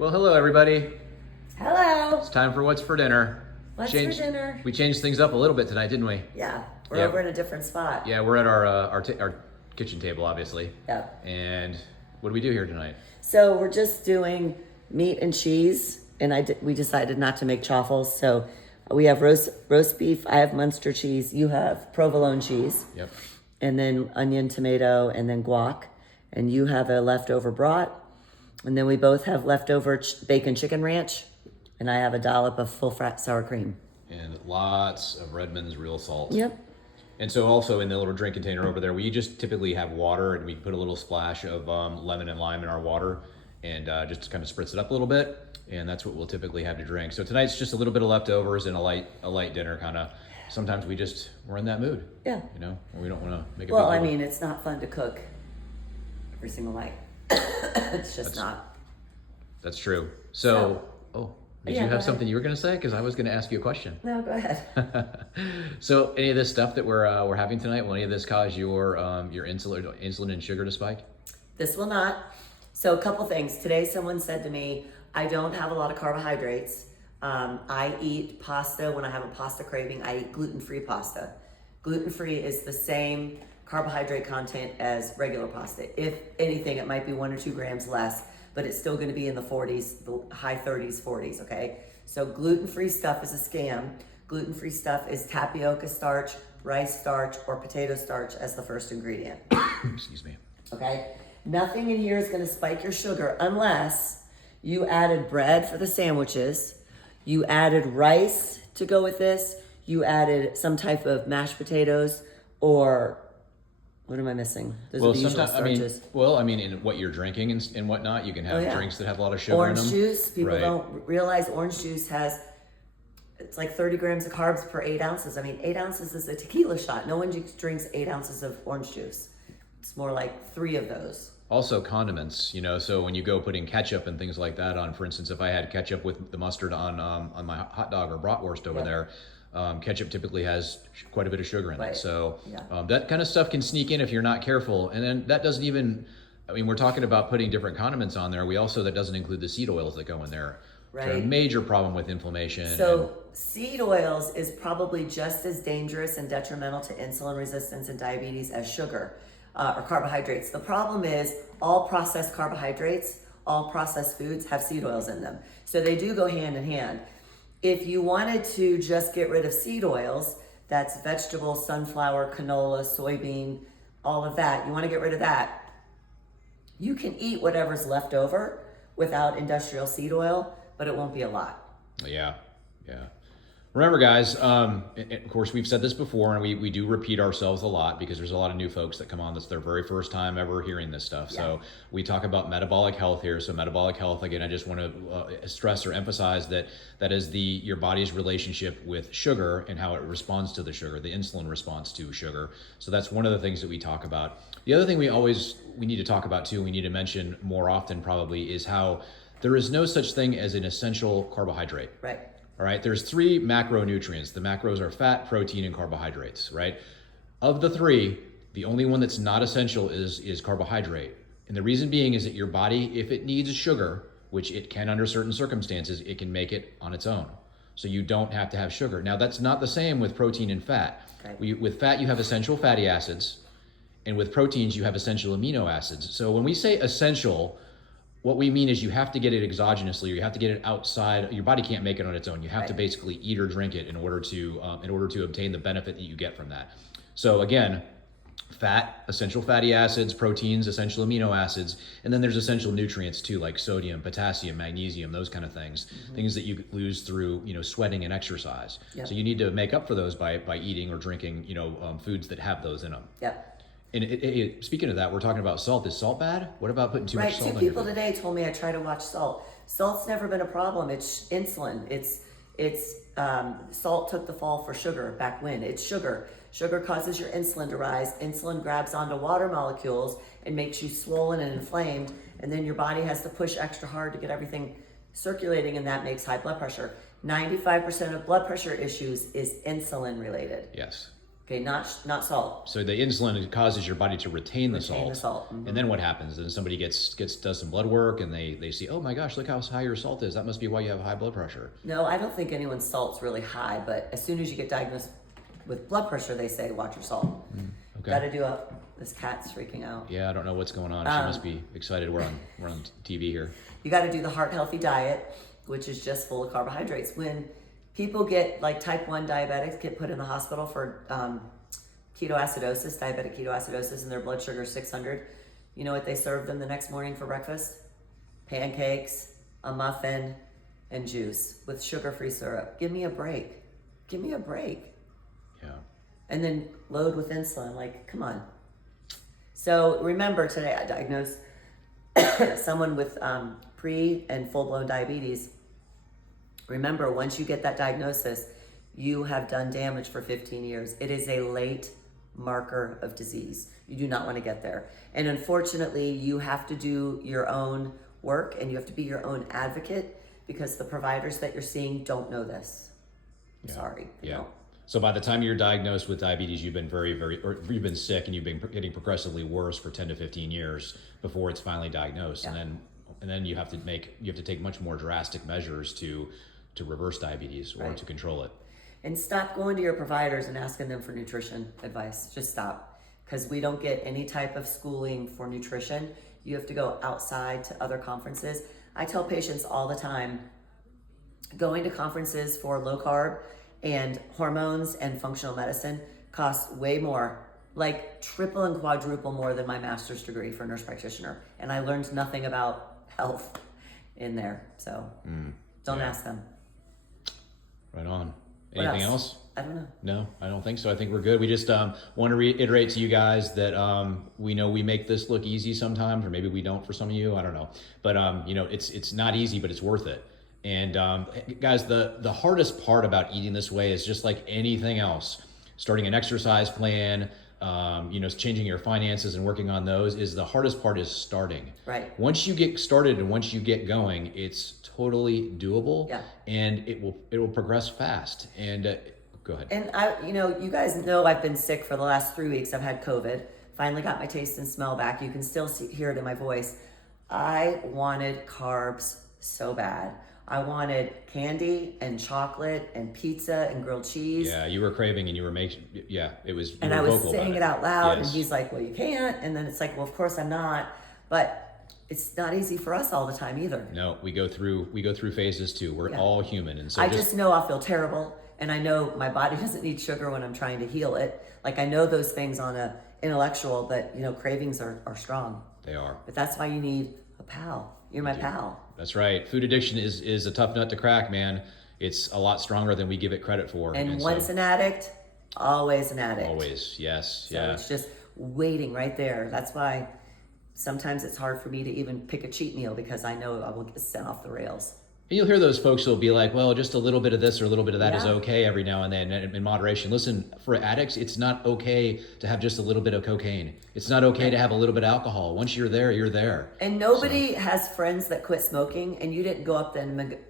Well, hello everybody. Hello. It's time for What's for Dinner. What's for dinner? We changed things up a little bit tonight, didn't we? Yeah, we're over in a different spot. Yeah, we're at our kitchen table, obviously. Yeah. And what do we do here tonight? So we're just doing meat and cheese, and we decided not to make chaffles. So we have roast beef. I have Munster cheese. You have provolone cheese. Yep. And then onion, tomato, and then guac. And you have a leftover brat. And then we both have leftover bacon chicken ranch. And I have a dollop of full fat sour cream. And lots of Redmond's real salt. Yep. And so also in the little drink container over there, we just typically have water, and we put a little splash of lemon and lime in our water, and just kind of spritz it up a little bit, and that's what we'll typically have to drink. So tonight's just a little bit of leftovers and a light dinner kind of. Sometimes we're in that mood. Yeah. You know, we don't want to make it. Well, I mean, it's not fun to cook every single night. It's just not. That's true. So did you have something you were going to say? Because I was going to ask you a question. No, go ahead. So, any of this stuff that we're having tonight, will any of this cause your insulin and sugar to spike? This will not. So, a couple things. Today, someone said to me, "I don't have a lot of carbohydrates. I eat pasta when I have a pasta craving. I eat gluten-free pasta. Gluten-free is the same carbohydrate content as regular pasta. If anything, it might be 1 or 2 grams less." But it's still going to be in the 40s, the high 30s, 40s, okay? So gluten-free stuff is a scam. Gluten-free stuff is tapioca starch, rice starch, or potato starch as the first ingredient. Excuse me. Okay? Nothing in here is going to spike your sugar unless you added bread for the sandwiches, you added rice to go with this, you added some type of mashed potatoes, or what am I missing? Those are the usual starches. In what you're drinking and whatnot, you can have drinks that have a lot of sugar in them. Orange juice. People don't realize orange juice it's like 30 grams of carbs per 8 ounces. I mean, 8 ounces is a tequila shot. No one drinks 8 ounces of orange juice. It's more like 3 of those. Also condiments, so when you go putting ketchup and things like that on, for instance, if I had ketchup with the mustard on my hot dog or bratwurst over there, ketchup typically has quite a bit of sugar in it. So that kind of stuff can sneak in if you're not careful. And then that doesn't even, we're talking about putting different condiments on there. That doesn't include the seed oils that go in there. Right. Which are a major problem with inflammation. So seed oils is probably just as dangerous and detrimental to insulin resistance and diabetes as sugar or carbohydrates. The problem is all processed carbohydrates, all processed foods have seed oils in them. So they do go hand in hand. If you wanted to just get rid of seed oils, that's vegetable, sunflower, canola, soybean, all of that, you want to get rid of that, you can eat whatever's left over without industrial seed oil, but it won't be a lot. Yeah. Remember, guys, of course, we've said this before, and we do repeat ourselves a lot because there's a lot of new folks that come on. That's their very first time ever hearing this stuff. Yeah. So we talk about metabolic health here. So metabolic health, again, I just want to stress or emphasize that is your body's relationship with sugar and how it responds to the sugar, the insulin response to sugar. So that's one of the things that we talk about. The other thing we need to talk about too, we need to mention more often probably, is how there is no such thing as an essential carbohydrate. Right. All right, there's 3 macronutrients. The macros are fat, protein, and carbohydrates, right? Of the 3, the only one that's not essential is carbohydrate. And the reason being is that your body, if it needs sugar, which it can under certain circumstances, it can make it on its own. So you don't have to have sugar. Now, that's not the same with protein and fat. Okay. With fat, you have essential fatty acids, and with proteins, you have essential amino acids. So when we say essential, what we mean is you have to get it exogenously, or you have to get it outside. Your body can't make it on its own. You have to basically eat or drink it in order to obtain the benefit that you get from that. So again, fat, essential fatty acids, proteins, essential amino acids, and then there's essential nutrients too, like sodium, potassium, magnesium, those kind of things. Mm-hmm. Things that you lose through sweating and exercise. Yep. So you need to make up for those by eating or drinking foods that have those in them. Yep. And speaking of that, we're talking about salt. Is salt bad? What about putting too much salt in? Right, 2 people today told me I try to watch salt. Salt's never been a problem. It's insulin. It's salt took the fall for sugar back when. It's sugar. Sugar causes your insulin to rise. Insulin grabs onto water molecules and makes you swollen and inflamed. And then your body has to push extra hard to get everything circulating, and that makes high blood pressure. 95% of blood pressure issues is insulin related. Yes. Okay, not salt. So the insulin causes your body to retain the Retain salt. the salt. Mm-hmm. And then what happens? Then somebody does some blood work and they see, oh my gosh, look how high your salt is. That must be why you have high blood pressure. No, I don't think anyone's salt's really high, but as soon as you get diagnosed with blood pressure, they say watch your salt. Okay. Got to do a. This cat's freaking out. Yeah, I don't know what's going on. She must be excited. We're on TV here. You got to do the heart healthy diet, which is just full of carbohydrates. When people get like type 1 diabetics get put in the hospital for ketoacidosis, diabetic ketoacidosis, and their blood sugar is 600, you know what they serve them the next morning for breakfast? Pancakes, a muffin, and juice with sugar-free syrup. Give me a break. Give me a break. Yeah. And then load with insulin. Like, come on. So remember, today I diagnosed someone with pre and full-blown diabetes. Remember, once you get that diagnosis, you have done damage for 15 years. It is a late marker of disease. You do not want to get there. And unfortunately, you have to do your own work and you have to be your own advocate because the providers that you're seeing don't know this. I'm sorry. Yeah. No. So by the time you're diagnosed with diabetes, you've been or you've been sick and you've been getting progressively worse for 10 to 15 years before it's finally diagnosed. Yeah. And then you have to take much more drastic measures to reverse diabetes or to control it. And stop going to your providers and asking them for nutrition advice. Just stop. Because we don't get any type of schooling for nutrition. You have to go outside to other conferences. I tell patients all the time, going to conferences for low carb and hormones and functional medicine costs way more, like triple and quadruple more than my master's degree for nurse practitioner. And I learned nothing about health in there. So don't ask them. Right on. What Anything else? I don't know. No, I don't think so. I think we're good. We just want to reiterate to you guys that we know we make this look easy sometimes, or maybe we don't for some of you. I don't know. But it's not easy, but it's worth it. And guys, the hardest part about eating this way is just like anything else. Starting an exercise plan, changing your finances and working on those is the hardest part is starting. Right. Once you get started and once you get going, it's totally doable. Yeah. And it will progress fast. And go ahead. And you guys know I've been sick for the last 3 weeks. I've had COVID. Finally got my taste and smell back. You can still hear it in my voice. I wanted carbs so bad. I wanted candy and chocolate and pizza and grilled cheese. Yeah, you were craving and you were making, it was, and I was saying it out loud Yes. and he's like, well, you can't. And then it's like, well, of course I'm not. But it's not easy for us all the time either. No, we go through phases too. We're all human. And so I just know I'll feel terrible. And I know my body doesn't need sugar when I'm trying to heal it. Like I know those things on a intellectual, but cravings are strong. They are. But that's why you need a pal. You're my pal. That's right. Food addiction is a tough nut to crack, man. It's a lot stronger than we give it credit for. And once an addict, always an addict. Always, yes. So it's just waiting right there. That's why sometimes it's hard for me to even pick a cheat meal because I know I will get sent off the rails. And you'll hear those folks who'll be like, well, just a little bit of this or a little bit of that is Yeah. okay every now and then in moderation. Listen, for addicts, it's not okay to have just a little bit of cocaine. It's not okay to have a little bit of alcohol. Once you're there, you're there. And nobody has friends that quit smoking, and you didn't go up to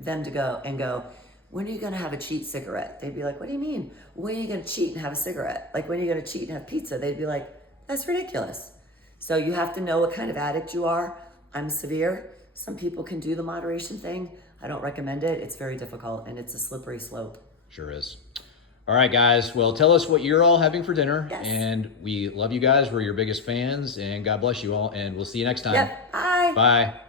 them to go, when are you going to have a cheat cigarette? They'd be like, what do you mean? When are you going to cheat and have a cigarette? Like, when are you going to cheat and have pizza? They'd be like, that's ridiculous. So you have to know what kind of addict you are. I'm severe. Some people can do the moderation thing. I don't recommend it. It's very difficult, and it's a slippery slope. Sure is. All right, guys. Well, tell us what you're all having for dinner. Yes. And we love you guys. We're your biggest fans, and God bless you all. And we'll see you next time. Yep. Bye. Bye.